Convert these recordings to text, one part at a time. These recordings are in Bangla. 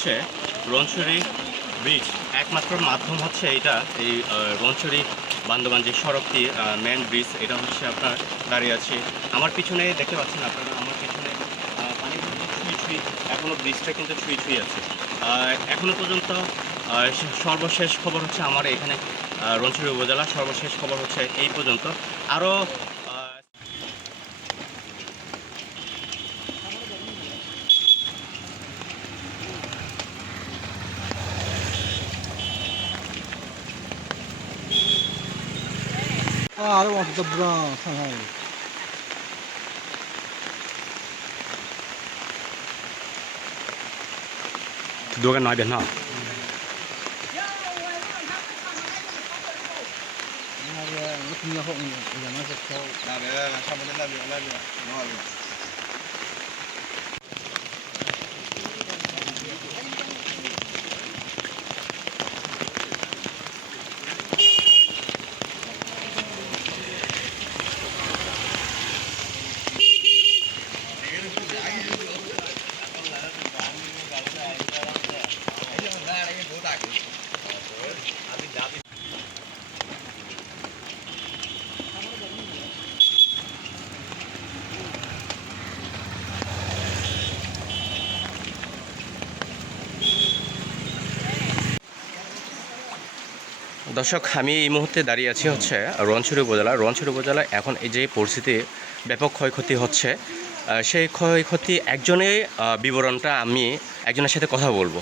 হচ্ছে রোয়াংছড়ি ব্রিজ। একমাত্র মাধ্যম হচ্ছে এটা, এই রোয়াংছড়ি বান্দরবান যে সড়কটি মেন ব্রিজ, এটা হচ্ছে আপনার দাঁড়িয়ে আছে। আমার পিছনে দেখতে পাচ্ছেন আপনারা, আমার পিছনে পানি কিন্তু ছুঁই ছুঁই, এখনও ব্রিজটা কিন্তু ছুঁই ছুঁই আছে। এখনও পর্যন্ত সর্বশেষ খবর হচ্ছে আমার এখানে রোয়াংছড়ি উপজেলা সর্বশেষ খবর হচ্ছে এই পর্যন্ত। আরও Ah, I want the brown. দোকান নয় বেন না দর্শক, আমি এই মুহূর্তে দাঁড়িয়ে আছি হচ্ছে রোয়াংছড়ি উপজেলা। রোয়াংছড়ি উপজেলায় এখন এই যে পরিস্থিতি, ব্যাপক ক্ষয়ক্ষতি হচ্ছে, সেই ক্ষয়ক্ষতি একজনের বিবরণটা আমি একজনের সাথে কথা বলবো।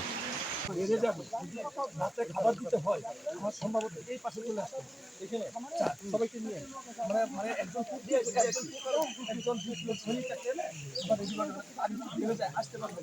খাবার দিতে হয় আমার সম্ভবত এই পাশে চলে আসতে এখানে সবাইকে নিয়ে মানে একজন আসতে পারবে